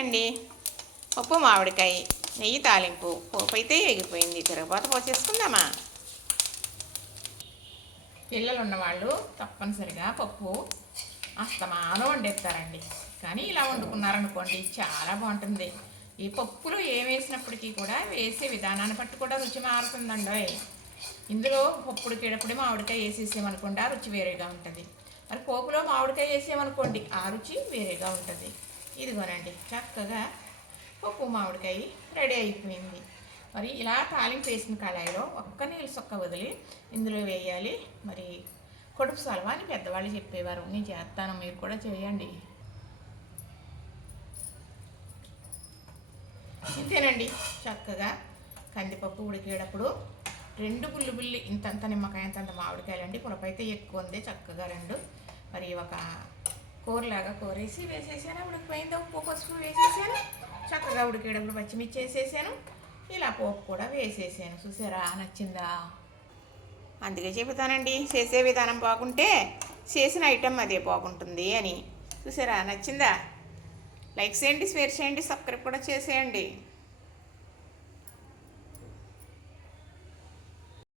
అండి పప్పు మామిడికాయ నెయ్యి తాలింపు. పోపు అయితే ఎగిపోయింది తిరగబాత పోసేసుకుందామా? పిల్లలు ఉన్నవాళ్ళు తప్పనిసరిగా పప్పు అస్తమానం వండేస్తారండి. కానీ ఇలా వండుకున్నారనుకోండి చాలా బాగుంటుంది. ఈ పప్పులో ఏం వేసినప్పటికీ కూడా వేసే విధానాన్ని బట్టి కూడా రుచి మారుతుందండి ఇందులో పప్పుడికేటప్పుడు మామిడికాయ వేసేసామనుకోండి ఆ రుచి వేరేగా ఉంటుంది. మరి పోపులో మామిడికాయ వేసామనుకోండి ఆ రుచి వేరేగా ఉంటుంది. ఇదిగోనండి చక్కగా పప్పు మామిడికాయ రెడీ అయిపోయింది. మరి ఇలా తాలింపు వేసిన కళాయిలో ఒక్క నీళ్ళు సొక్క వదిలి ఇందులో వేయాలి. మరి కొడుపు సలవా అని పెద్దవాళ్ళు చెప్పేవారు. నేను చేస్తాను మీరు కూడా చేయండి. ఇంతేనండి చక్కగా కందిపప్పు ఉడికేటప్పుడు రెండు బుల్లి బుల్లి ఇంతంత నిమ్మకాయ ఇంతంత మామిడికాయలండి. పులపైతే ఎక్కువ ఉంది చక్కగా రెండు. మరి ఒక కూరలాగా కోరేసి వేసేసాను. ఉడికిపోయింది ఉప్పు పసుపు వేసేసాను. చక్కగా ఉడికేటప్పుడు పచ్చిమిర్చి వేసేసాను. ఇలా పోపు కూడా వేసేసాను. చూసారా? నచ్చిందా? అందుకే చెబుతానండి చేసే విధానం బాగుంటే చేసిన ఐటెం అదే బాగుంటుంది అని. చూసారా? నచ్చిందా? లైక్ చేయండి షేర్ చేయండి సబ్స్క్రైబ్ కూడా చేసేయండి.